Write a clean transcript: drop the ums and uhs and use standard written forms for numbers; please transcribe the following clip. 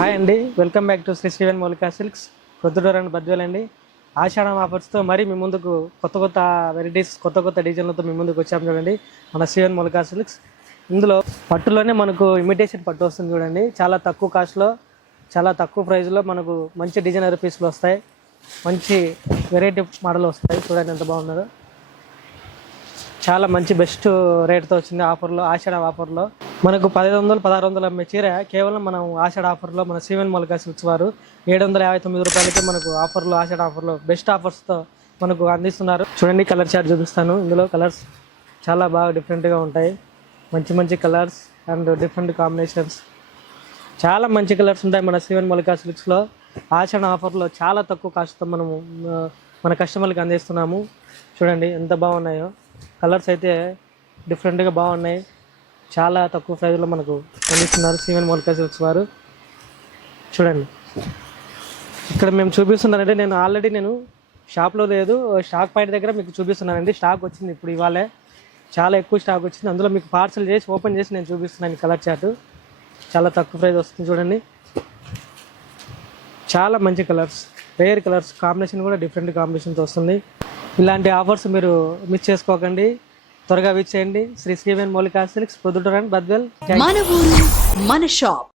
Hi అండి, welcome back to Sri Sriven Moulika silks Proddatur and Badvel అండి. ఆషాఢం ఆఫర్స్తో మరి మీ ముందుకు కొత్త కొత్త వెరైటీస్, కొత్త కొత్త డిజైన్లతో మీ ముందుకు వచ్చాము చూడండి. మన శ్రీవెన్ మౌలికా సిల్క్స్ ఇందులో పట్టులోనే మనకు ఇమిటేషన్ పట్టు వస్తుంది చూడండి. చాలా తక్కువ కాస్ట్లో, చాలా తక్కువ ప్రైస్లో మనకు మంచి డిజైనర్ పీసులు వస్తాయి, మంచి వెరైటీ మోడల్ వస్తాయి. చూడండి ఎంత బాగున్నారో. చాలా మంచి బెస్ట్ రేట్తో వచ్చింది ఆఫర్లో, ఆషాఢ ఆఫర్లో. మనకు 1500, 1600 అమ్మే చీర కేవలం మనం ఆషాఢ ఆఫర్లో మన శ్రీవెన్ మౌలికా సిల్క్స్ వారు 759 రూపాయలకి మనకు ఆఫర్లో, ఆషాఢ ఆఫర్లో బెస్ట్ ఆఫర్స్తో మనకు అందిస్తున్నారు. చూడండి, కలర్ చార్ట్ చూపిస్తాను. ఇందులో కలర్స్ చాలా బాగా డిఫరెంట్గా ఉంటాయి. మంచి మంచి కలర్స్ అండ్ డిఫరెంట్ కాంబినేషన్స్, చాలా మంచి కలర్స్ ఉంటాయి మన శ్రీవెన్ మౌలికా సిల్క్స్లో. ఆషాఢ ఆఫర్లో చాలా తక్కువ కాస్ట్తో మనము మన కస్టమర్లకు అందిస్తున్నాము. చూడండి ఎంత బాగున్నాయో. కలర్స్ అయితే డిఫరెంట్గా బాగున్నాయి. చాలా తక్కువ ప్రైస్లో మనకు అందిస్తున్నారు శ్రీవెన్ మౌలికా సిల్క్స్ వారు. చూడండి, ఇక్కడ మేము చూపిస్తున్నానంటే నేను ఆల్రెడీ షాప్లో లేదు, స్టాక్ పాయింట్ దగ్గర మీకు చూపిస్తున్నానండి. స్టాక్ వచ్చింది ఇప్పుడు ఇవాళే, చాలా ఎక్కువ స్టాక్ వచ్చింది. అందులో మీకు పార్సల్ చేసి ఓపెన్ చేసి నేను చూపిస్తున్నాను. కలర్ చార్ట్ చాలా తక్కువ ప్రైస్ వస్తుంది చూడండి. చాలా మంచి కలర్స్, రేర్ కలర్స్, కాంబినేషన్ కూడా డిఫరెంట్ కాంబినేషన్తో వస్తుంది. ఇలాంటి ఆఫర్స్ మీరు మిస్ చేసుకోకండి, త్వరగా విచ్చేయండి. Sri Sriven Moulika silks Proddatur and Badvel. మన ఊరు మన షాప్.